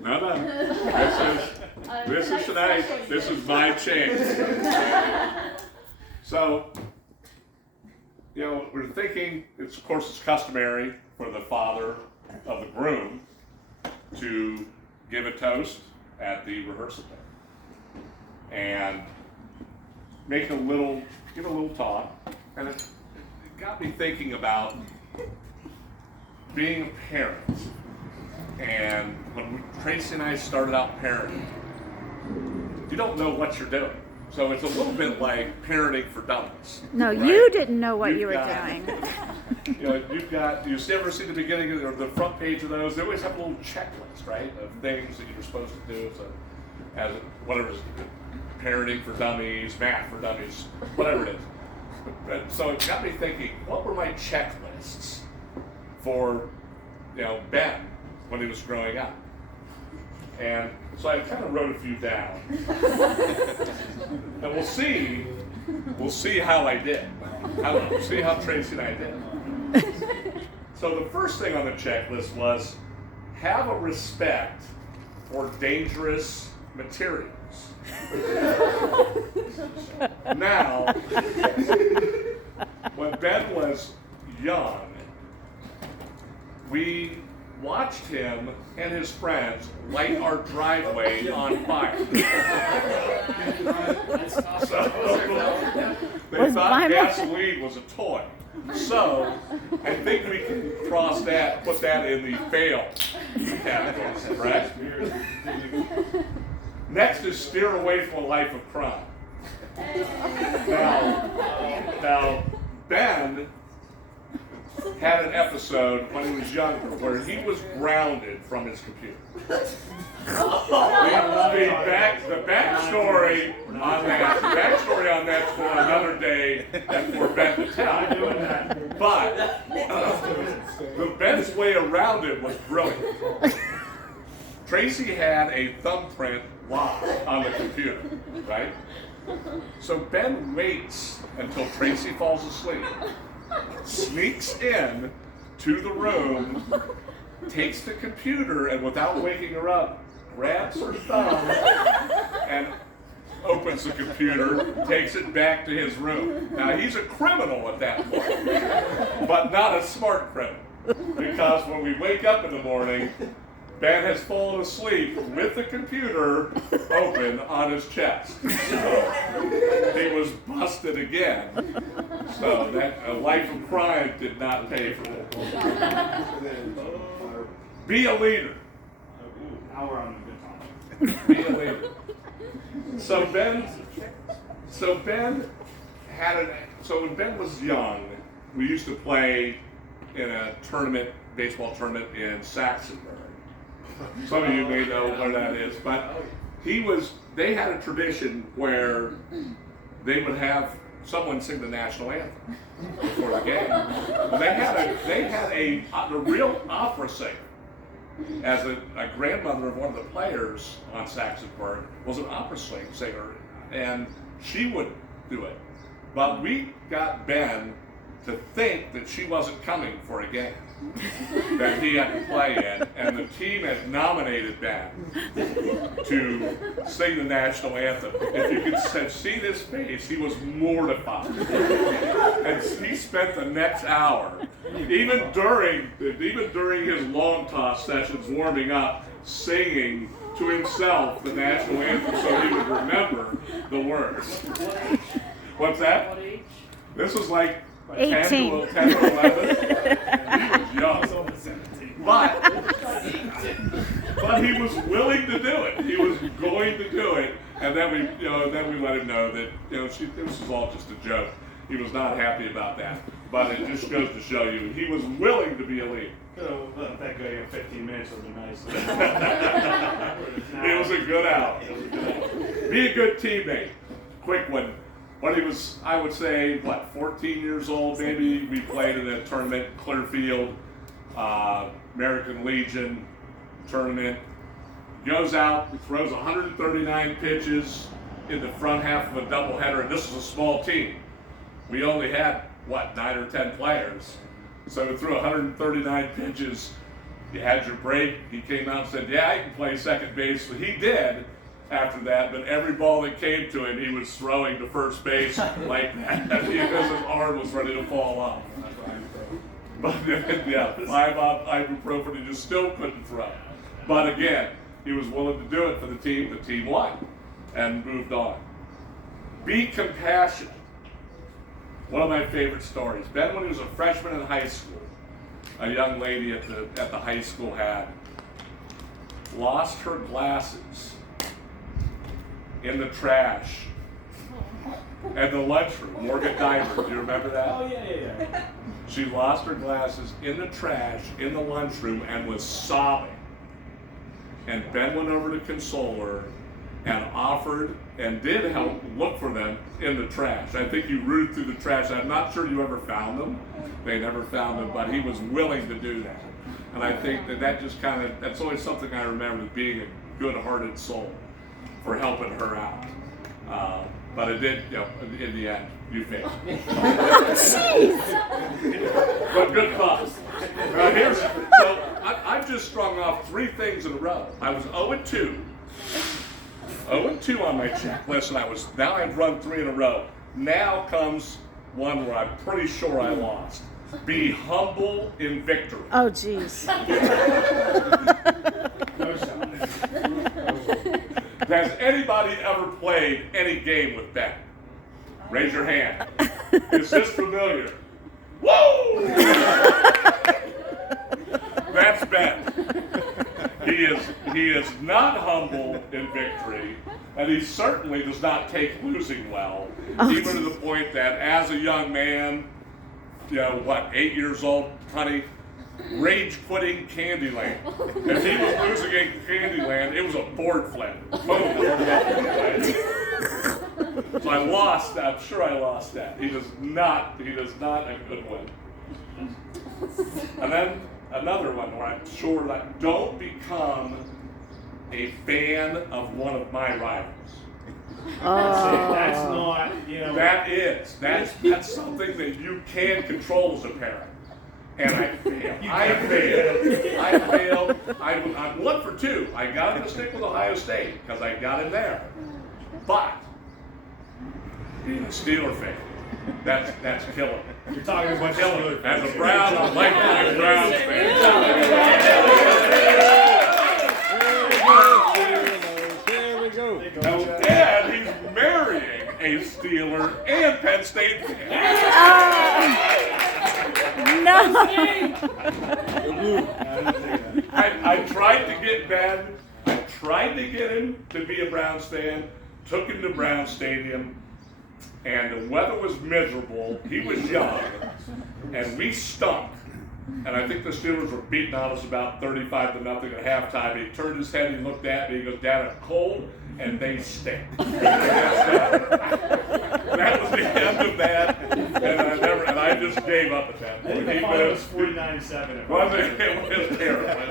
No, no. This is tonight. This is my chance. So, we're thinking, of course, it's customary for the father of the groom to give a toast at the rehearsal day. And give a little talk. And it got me thinking about being a parent. And when Tracy and I started out parenting, you don't know what you're doing. So it's a little bit like parenting for dummies. No, right? You didn't know what you were doing. You ever see the beginning or the front page of those? They always have a little checklist, right, of things that you're supposed to do as whatever it is, parenting for dummies, math for dummies, whatever it is. So it got me thinking, what were my checklists for, Ben when he was growing up? And so I kind of wrote a few down. And we'll see how I did. We'll see how Tracy and I did. So the first thing on the checklist was have a respect for dangerous materials. Now, when Ben was young, we watched him and his friends light our driveway on fire. So they thought gasoline was a toy. So I think we can put that in the fail category, correct? Next is steer away from a life of crime. Now, Ben had an episode when he was younger where he was grounded from his computer. The backstory on that's for another day and for Ben to tell. But Ben's way around it was brilliant. Tracy had a thumbprint lock on the computer, right? So Ben waits until Tracy falls asleep, sneaks in to the room, takes the computer, and without waking her up, grabs her thumb and opens the computer, takes it back to his room. Now, he's a criminal at that point, but not a smart criminal, because when we wake up in the morning, Ben has fallen asleep with the computer open on his chest. So he was busted again. So that a life of crime did not pay for that. Be a leader. Now we're on a good topic. Be a leader. So when Ben was young, we used to play in a baseball tournament in Saxonburg. Some of you may know where that is, but they had a tradition where they would have someone sing the national anthem before the game. And they had a real opera singer. As a grandmother of one of the players on Saxonburg was an opera singer, and she would do it. But we got Ben to think that she wasn't coming for a game that he had to play in, and the team had nominated Ben to sing the national anthem. If you could have seen his face, he was mortified. And he spent the next hour, even during his long toss sessions warming up, singing to himself the national anthem so he would remember the words. What's that? This was like 10 or 11. He was young. But he was willing to do it. He was going to do it. And then we let him know that this was all just a joke. He was not happy about that. But it just goes to show you he was willing to be a leader. Let that go in 15 minutes would be nice. It was a good out. Be a good teammate. Quick one. When he was, I would say, 14 years old, maybe, we played in a tournament, Clearfield, American Legion tournament. Goes out, throws 139 pitches in the front half of a doubleheader, and this is a small team. We only had, 9 or 10 players. So we threw 139 pitches you had your break. He came out and said, yeah, I can play second base. So he did after that, but every ball that came to him, he was throwing to first base like that because his arm was ready to fall off. But yeah, 5 ibuprofen, he just still couldn't throw. But again, he was willing to do it for the team. The team won and moved on. Be compassionate. One of my favorite stories. Ben, when he was a freshman in high school, a young lady at the high school had lost her glasses in the trash at the lunchroom. Morgan Diver, do you remember that? Oh, yeah. She lost her glasses in the trash in the lunchroom and was sobbing. And Ben went over to console her and offered and did help look for them in the trash. I think you rooted through the trash. I'm not sure you ever found them. They never found them, but he was willing to do that. And I think that just kind of, that's always something I remember, being a good-hearted soul for helping her out. But it did, in the end, you failed. But good cause. So I've just strung off 3 things in a row. I was 0-2. 0-2 on my checklist, and now I've run 3 in a row. Now comes one where I'm pretty sure I lost. Be humble in victory. Oh, jeez. Has anybody ever played any game with Ben? Raise your hand. Is this familiar? Woo! That's Ben. He is not humble in victory, and he certainly does not take losing well, even to the point that as a young man, 8 years old, honey, rage quitting Candyland. If he was losing in Candyland, it was a board flip. Boom. So I lost that. I'm sure I lost that. He does not a good win. And then another one where I'm sure that don't become a fan of one of my rivals. That's not, That's something that you can control as a parent. And I failed. I'm 1 for 2. I got him to stick with Ohio State because I got him there. But being a Steeler fan, that's killing me. You're talking about Steeler As a Browns fan. There we go. Now, Dad, he's marrying a Steeler and Penn State fan. No. I tried to get Ben. I tried to get him to be a Browns fan. Took him to Brown Stadium, and the weather was miserable. He was young, and we stunk. And I think the Steelers were beating on us about 35-0 at halftime. He turned his head, he looked at me, he goes, "Dad, I'm cold, and they stink." That was the end of that, and I just gave up at that point. The final was 49-7. It was terrible.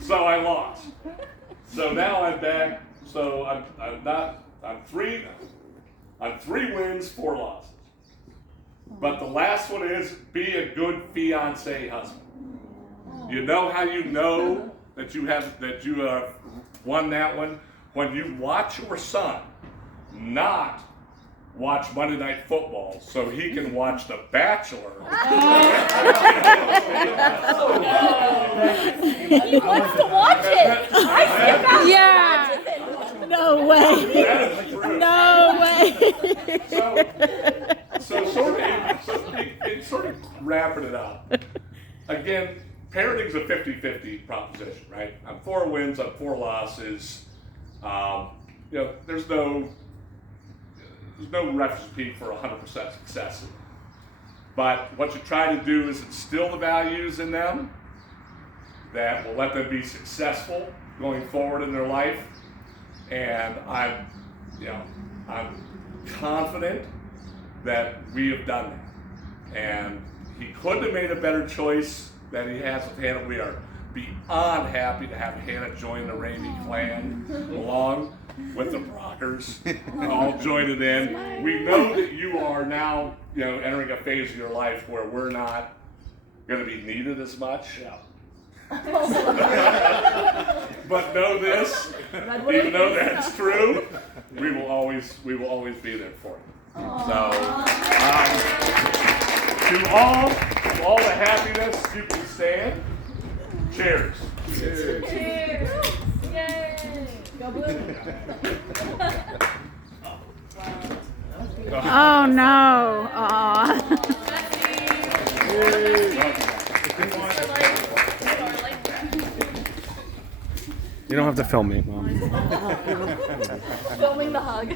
So I lost. So now I'm back. So I'm 3 wins, 4 losses. But the last one is be a good fiancé husband. You know how you know that you have won that one? When you watch your son not watch Monday Night Football so he can watch The Bachelor. He wants to watch it. I skip out. Yeah. No way. That is true. No way. So sort of wrapping it up. Again, parenting's a 50-50 proposition, right? I'm 4 wins, I'm 4 losses. There's no recipe for 100% success. But what you try to do is instill the values in them that will let them be successful going forward in their life. And I'm confident that we have done that. And he couldn't have made a better choice than he has with Hannah. We are beyond happy to have Hannah join the Ramey clan along with the Brockers, all joined in. We know that you are now, entering a phase of your life where we're not going to be needed as much. Yeah. But know this, even though that's true, we will always be there for you. So, to all the happiness, you can stand. Cheers. Cheers. Yay. Go blue. Oh no. Aw. You don't have to film me, Mom. Filming the hug.